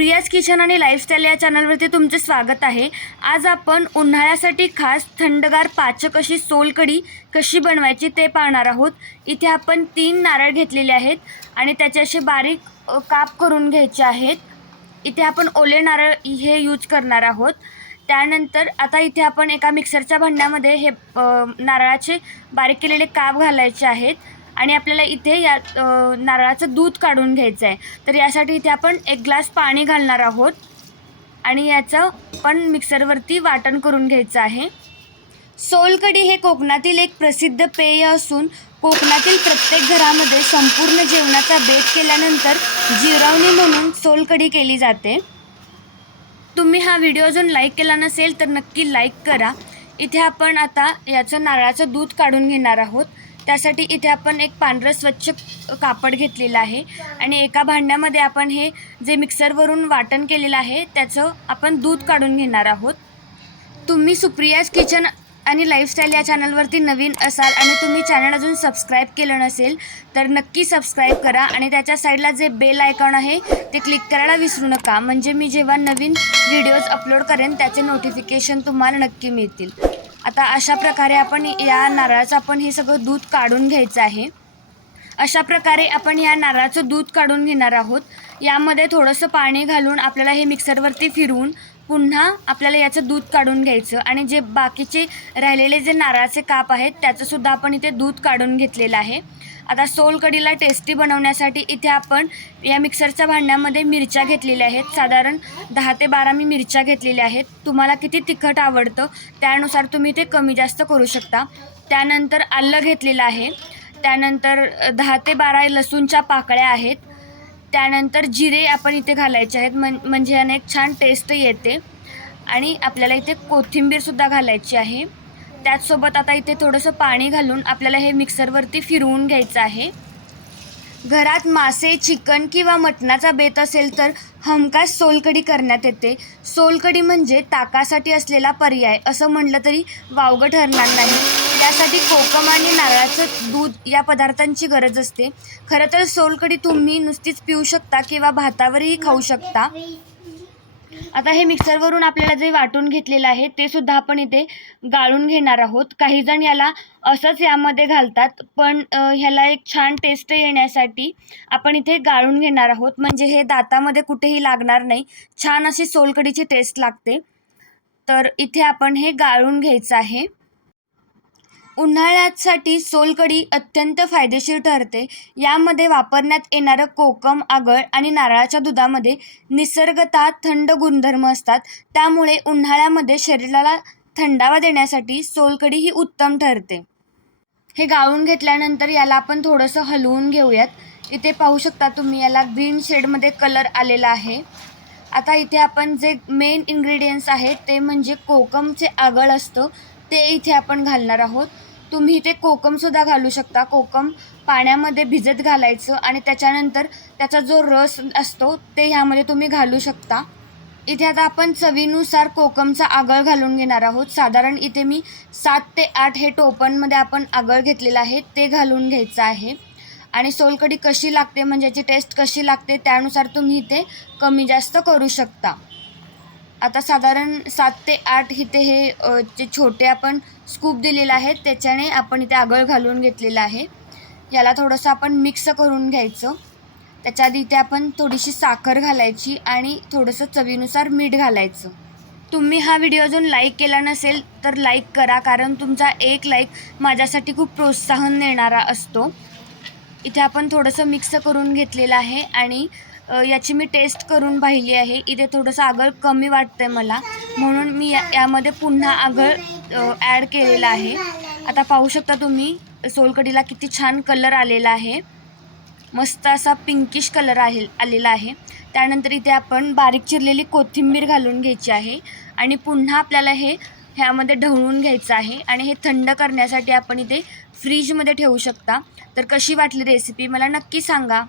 Priya's kitchen आणि lifestyle या चॅनलवरती तुमचे स्वागत आहे. आज आपण उन्हाळ्यासाठी खास थंडगार पाचक अशी सोलकढी कशी बनवायची ते पाहणार आहोत. इथे आपण तीन नारळ घेतलेले आहेत आणि त्याचे असे बारीक काप करून घ्यायचे आहेत. इथे आपण ओले नारळ हे यूज करणार आहोत. त्यानंतर आता इथे आपण एका मिक्सरच्या भांड्यामध्ये हे नारळाचे बारीक केलेले काप घालायचे आहेत. आणि आपल्याला इथे या नारळाचं दूध काढून घ्यायचं आहे तर यासाठी इथे आपण एक ग्लास पाणी घालणार आहोत. आणि याचं पण मिक्सरवरती वाटण करून घ्यायचं आहे. सोलकढी हे कोकणातील एक प्रसिद्ध पेय असून कोकणातील प्रत्येक घरामध्ये संपूर्ण जेवणाचा बेत केल्यानंतर जिरवणी म्हणून सोलकढी केली जाते. तुम्ही हा व्हिडिओ अजून लाईक केला नसेल तर नक्की लाईक करा. इथे आपण आता याचं नारळाचं दूध काढून घेणार आहोत. त्यासाठी इथे आपण एक पांढरं स्वच्छ कापड घेतलेलं आहे. आणि एका भांड्यामध्ये आपण हे जे मिक्सरवरून वाटण केलेलं आहे त्याचं आपण दूध काढून घेणार आहोत. तुम्ही सुप्रियाज किचन आणि लाईफस्टाईल या चॅनलवरती नवीन असाल आणि तुम्ही चॅनल अजून सबस्क्राईब केलं नसेल तर नक्की सबस्क्राईब करा आणि त्याच्या साईडला जे बेल आयकॉन आहे ते क्लिक करायला विसरू नका. म्हणजे मी जेव्हा नवीन व्हिडिओज अपलोड करेन त्याचे नोटिफिकेशन तुम्हाला नक्की मिळतील. आता अशा प्रकारे आपण या नारळाचं आपण हे सगळं दूध काढून घ्यायचं आहे. अशा प्रकारे आपण या नारळाचं दूध काढून घेणार आहोत. यामध्ये थोडंसं पाणी घालून आपल्याला हे मिक्सरवरती फिरवून पुन्हा आपल्याला याचं दूध काढून घ्यायचं. आणि जे बाकीचे राहिलेले जे नारळाचे काप आहेत त्याचंसुद्धा आपण इथे दूध काढून घेतलेलं आहे. आता सोलकडीला टेस्टी बनवण्यासाठी इथे आपण या मिक्सरच्या भांड्यामध्ये मिरच्या घेतलेल्या आहेत. साधारण दहा ते बारा मी मिरच्या घेतलेल्या आहेत. तुम्हाला किती तिखट आवडतं त्यानुसार तुम्ही ते कमी जास्त करू शकता. त्यानंतर आलं घेतलेलं आहे. त्यानंतर दहा ते बारा लसूणच्या पाकळ्या आहेत. त्यानंतर जिरे आपण इथे घालायचे आहेत. म्हण म्हणजे याने एक छान टेस्ट येते. आणि आपल्याला इथे कोथिंबीरसुद्धा घालायची आहे. त्याचसोबत आता इथे थोडंसं पाणी घालून आपल्याला हे मिक्सरवरती फिरवून घ्यायचं आहे. घरात मासे चिकन किंवा मटणाचा बेत असेल तर हमखास सोलकढी करण्यात येते. सोलकढी म्हणजे ताकासाठी असलेला पर्याय असं म्हटलं तरी वावगं ठरणार नाही. त्यासाठी कोकम आणि नारळाचं दूध या पदार्थांची गरज असते. खरं तर सोलकढी तुम्ही नुसतीच पिऊ शकता किंवा भातावरही खाऊ शकता. आता हे मिक्सरवरून आपल्याला जे वाटून घेतलेलं आहे ते सुद्धा आपण इथे गाळून घेणार आहोत. काही जण याला असंच यामध्ये घालतात पण ह्याला एक छान टेस्ट येण्यासाठी आपण इथे गाळून घेणार आहोत. म्हणजे हे दातामध्ये कुठेही लागणार नाही. छान अशी सोलकडीची टेस्ट लागते. तर इथे आपण हे गाळून घ्यायचं आहे. उन्हाळ्यासाठी सोलकढी अत्यंत फायदेशीर ठरते. यामध्ये वापरण्यात येणारं कोकम आगळ आणि नारळाच्या दुधामध्ये निसर्गतः थंड गुणधर्म असतात. त्यामुळे उन्हाळ्यामध्ये शरीराला थंडावा देण्यासाठी सोलकढी ही उत्तम ठरते. हे गाळून घेतल्यानंतर याला आपण थोडंसं हलवून घेऊयात. इथे पाहू शकता तुम्ही याला ग्रीन शेडमध्ये कलर आलेला आहे. आता इथे आपण जे मेन इन्ग्रेडियंट्स आहेत ते म्हणजे कोकमचे आगळ असतं ते इथे आपण घालणार आहोत. तुम्ही इथे कोकमसुद्धा घालू शकता. कोकम पाण्यामध्ये भिजत घालायचं आणि त्याच्यानंतर त्याचा जो रस असतो ते ह्यामध्ये तुम्ही घालू शकता. इथे आता आपण चवीनुसार कोकमचा आगळ घालून घेणार आहोत. साधारण इथे मी सात ते आठ हे टोपणमध्ये आपण आगळ घेतलेलं आहे ते घालून घ्यायचं आहे. आणि सोलकढी कशी लागते म्हणजे याची टेस्ट कशी लागते त्यानुसार तुम्ही इथे कमी जास्त करू शकता. आता साधारण सात ते आठ इथे हे जे छोटे आपण स्कूप दिलेलं आहे त्याच्याने आपण इथे आगळ घालून घेतलेलं आहे. याला थोडंसं आपण मिक्स करून घ्यायचं. त्याच्या आधी इथे आपण थोडीशी साखर घालायची आणि थोडंसं चवीनुसार मीठ घालायचं. तुम्ही हा व्हिडिओ अजून लाईक केला नसेल तर लाईक करा कारण तुमचा एक लाईक माझ्यासाठी खूप प्रोत्साहन देणारा असतो. इथे आपण थोडंसं मिक्स करून घेतलेलं आहे आणि याची मी टेस्ट करून पाहिली आहे. इथे थोडंसं आगळ कमी वाटतं आहे मला. म्हणून मी या यामध्ये पुन्हा आगळ ॲड केलेलं आहे. आता पाहू शकता तुम्ही सोलकढीला किती छान कलर आलेला आहे. मस्त असा पिंकिश कलर आहे आलेला आहे. त्यानंतर इथे आपण बारीक चिरलेली कोथिंबीर घालून घ्यायची आहे. आणि पुन्हा आपल्याला हे ह्यामध्ये ढवळून घ्यायचं आहे. आणि हे थंड करण्यासाठी आपण इथे फ्रीजमध्ये ठेवू शकता. तर कशी वाटली रेसिपी मला नक्की सांगा.